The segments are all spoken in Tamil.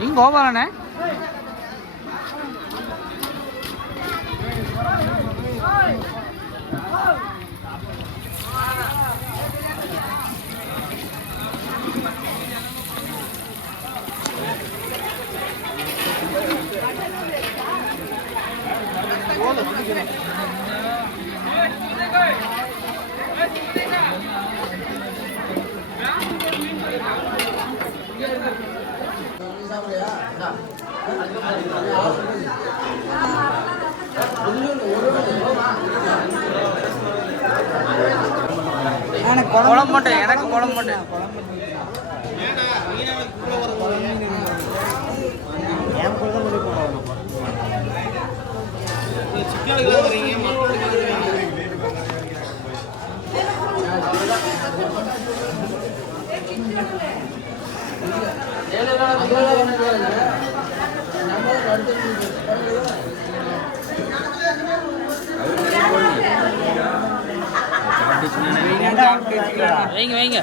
ಹಿಂಗೆ ಹೋಗೋಣ குழம்பு மட்டும் எனக்கு குழம்பு மட்டும் வைங்க வைங்க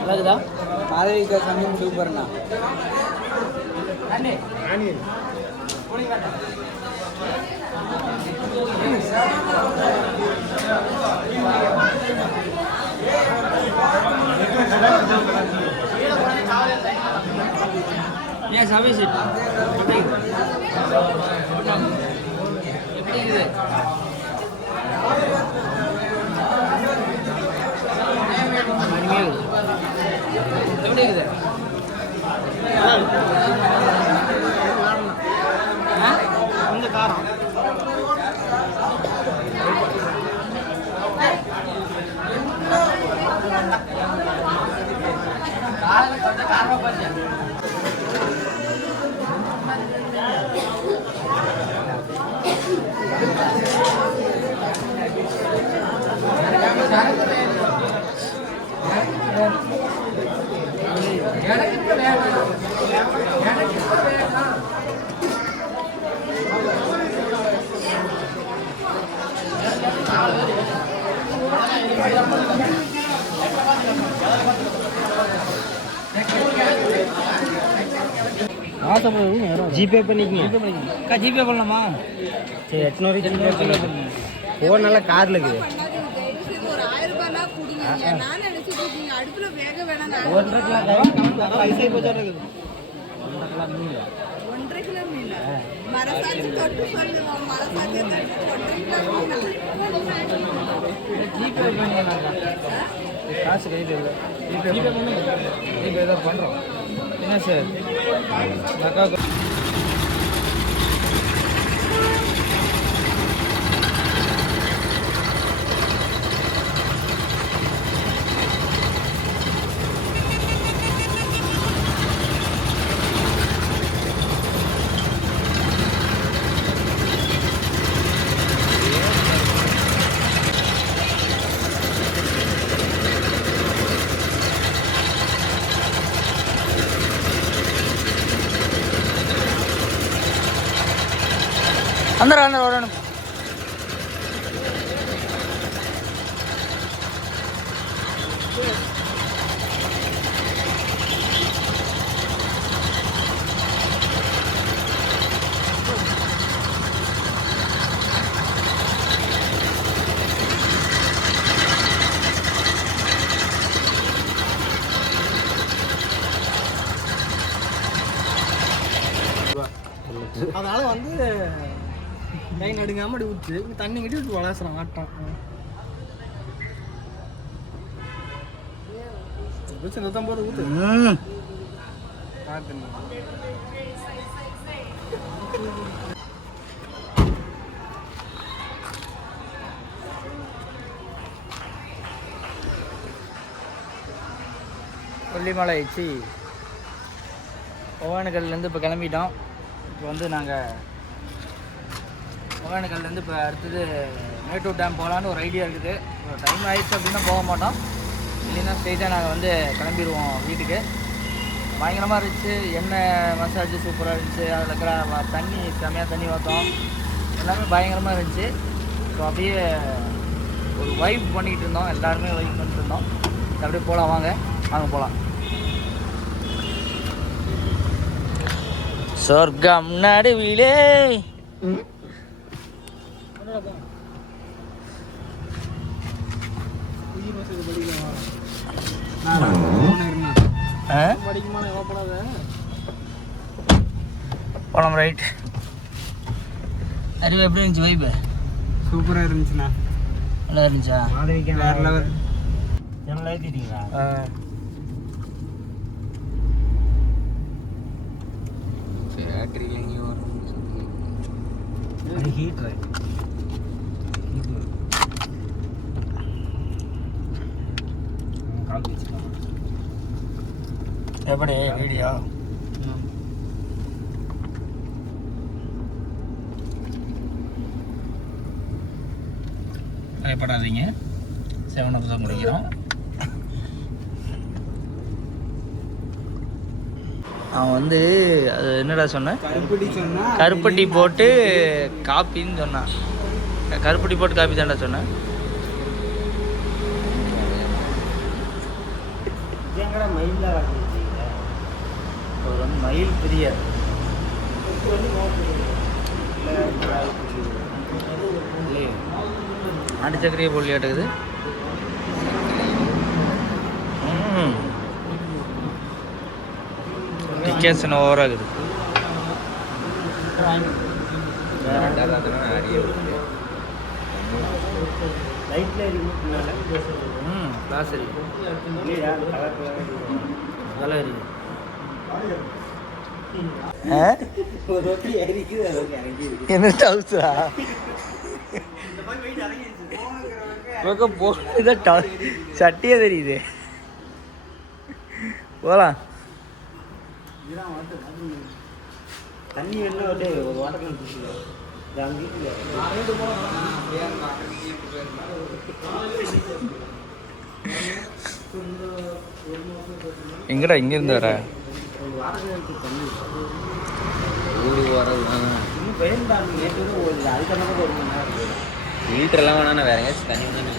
நல்லாக்குதா மாதவிக்கா சமையல் சூப்பர்ண்ணா ஏன் சமையல் செட் எப்படி இருக்குது எப்படி இருக்குது கொஞ்சம் காரம் காரமா போச்சு ஜிபே பண்ணிக்கங்க அக்கா ஜிபே பண்ணலாமா சரி 800 ஜிபே பண்ணலாம் ஃபோன் நல்லா கார்ல இருக்குது ஒரு 1000 ரூபாய்னா கொடுங்க நான் நினைச்சிட்டு இருக்கீங்க அடுப்புல வேக வேணாம் 1.5 கிலோ பைசா போச்சா இருக்குது 1.5 கிலோ மீன் மரசாச்சி தொட்டு சொல்லுங்க மரசாச்சி தொட்டு 1.5 கிலோ ஜிபே பண்ணீங்க காசு கையில் இல்லை ஜிபே பண்ணுங்க ஜிபே ஏதாவது பண்ணுறோம் என்ன சார் அக்கா अंदर अंदर और அதனால வந்து கை நடுங்காம அப்படி ஊற்று தண்ணி கட்டி விட்டு வளர்க்குறோம் ஆட்டம் ஊற்று ஊற்று காட்டு கொல்லிமலை சி ஒகேனக்கல்லேருந்து இப்போ கிளம்பிட்டோம். இப்போ வந்து நாங்கள் ஒகேனக்கல்லேருந்து இப்போ அடுத்தது மேட்டூர் டேம் போகலான்னு ஒரு ஐடியா இருக்குது. இப்போ டைம் ஆகிடுச்சு அப்படின்னா போக மாட்டோம், இல்லைன்னா ஸ்ட்ரெயிட்டாக நாங்கள் வந்து கிளம்பிடுவோம் வீட்டுக்கு. பயங்கரமாக இருந்துச்சு, எண்ணெய் மசாஜ் சூப்பராக இருந்துச்சு, அதில் இருக்கிற தண்ணி செம்மையாக தண்ணி ஊற்றோம், எல்லாமே பயங்கரமாக இருந்துச்சு. ஸோ அப்படியே ஒரு வைப் பண்ணிகிட்டு இருந்தோம், எல்லாருமே வைப் பண்ணிட்டு இருந்தோம். அப்படியே போகலாம், வாங்க போகலாம். சொர்க்கம் நடுவிலே போனோம். ரைட். அறிவு எப்படி இருந்துச்சு? வைப்பு சூப்பராக இருந்துச்சுண்ணா. நல்லா இருந்துச்சா? வேற லெவல். நல்லா ஏற்றிட்டீங்களா? ஹீட்ரு எப்படி வீடியோ? பயப்படாதீங்க, 7 தான் முடிக்கிறோம். அவன் வந்து அது என்னடா சொன்னேன், கருப்பட்டி போட்டு காப்பின்னு சொன்னான். கருப்பட்டி போட்டு காப்பி தான்டா சொன்னேன். ஒரு வந்து மயில் பிரியர் நாட்டு சக்கரையை பொல்லியாட்டுக்குது. டிக்கேஷன் ஓவராக இருக்குது. கிளாஸ் என்ன டவுசரா சட்டியே தெரியுது. போலாம். தண்ணி வேணும் ஒரு வாட்டர் எங்கடா இங்கிருந்து வர ஃபில்டர்லாம் வேணா வேற எங்கேயாச்சும் தண்ணி வேணா.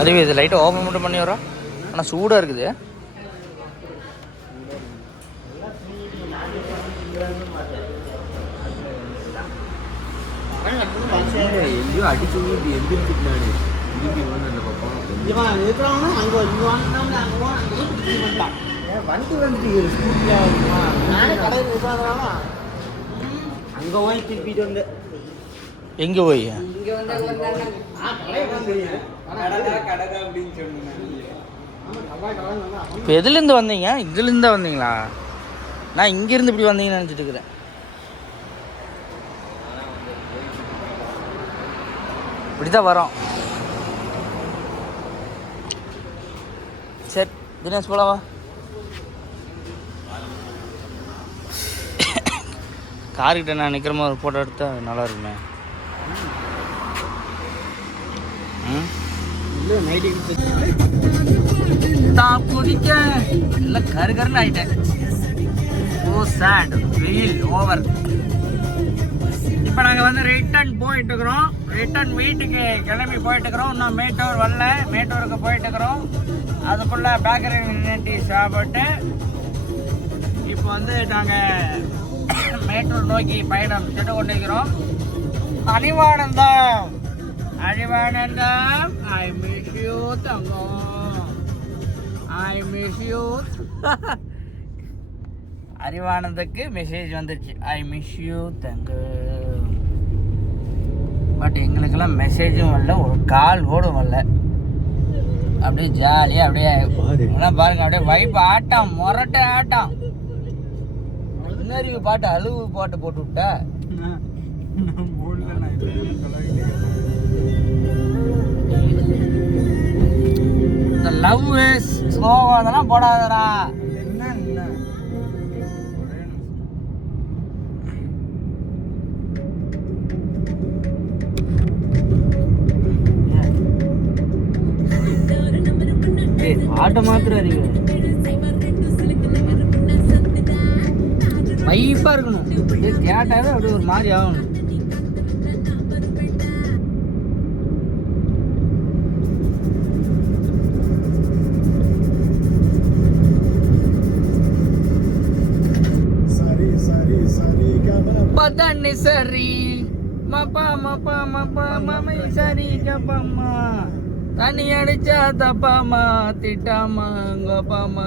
அதுவே இது லைட்டாக ஓப்பன் மட்டும் பண்ணி வரோம், ஆனால் சூடாக இருக்குது. எங்கேயோ அடிச்சு எந்திரிச்சுட்டாரு. வண்டி வந்துட்டு அங்கே போய் திருப்பிட்டு வந்து எங்கே போய் இப்போ எதுலேருந்து வந்தீங்க? இதுலேருந்து தான் வந்தீங்களா? நான் இங்கேருந்து இப்படி வந்தீங்கன்னு நினச்சிட்டு இருக்கிறேன். இப்படி தான் வரோம். சரி தினேஷ் போலாமா? கார்கிட்ட நான் நிற்கிற மாதிரி ஒரு ஃபோட்டோ எடுத்தா நல்லா இருக்குமே. தான் குடிக்க இல்லை கருகருன்னு ஆயிட்டேன். ஓ சேட், வெயில் ஓவர். இப்போ நாங்கள் வந்து ரிட்டர்ன் போயிட்டுருக்குறோம். ரிட்டர்ன் வீட்டுக்கு கிளம்பி போயிட்டுருக்குறோம். இன்னும் மேட்டூர் வரல, மேட்டூருக்கு போயிட்டுருக்குறோம். அதுக்குள்ளே பேக்கரி நின்று சாப்பிட்டு இப்போ வந்து நாங்கள் மேட்டூர் நோக்கி பயணம் சென்று கொண்டிருக்கிறோம். Arivanandam, Arivanandam, I miss you தங்கம், ஐ மிஸ் யூ. அறிவானந்துக்கு மெசேஜ் வந்துருச்சு, ஐ மிஸ் யூ தங்க. பட் எங்களுக்கெல்லாம் மெசேஜும் வரல, ஒரு கால் ஓடும் வரல. அப்படியே ஜாலியாக அப்படியே பாருங்க, அப்படியே வைப் ஆட்டம், முரட்டை ஆட்டம். முன்னறிவு பாட்டு அழுவு பாட்டை போட்டு விட்ட இந்த லவ் ஸ்லோவா அதெல்லாம் போடாதடா. பாட்டை மாத்துறாதீங்க, வைப்பா இருக்கணும். கேட்டாவே அப்படி ஒரு மாதிரி ஆகணும். பதனி சரி மப்பா மப்பா மப்பா மமை சரி கப்பம்மா தனி அடிச்சா தப்பாமா திட்டாமா கப்பாமா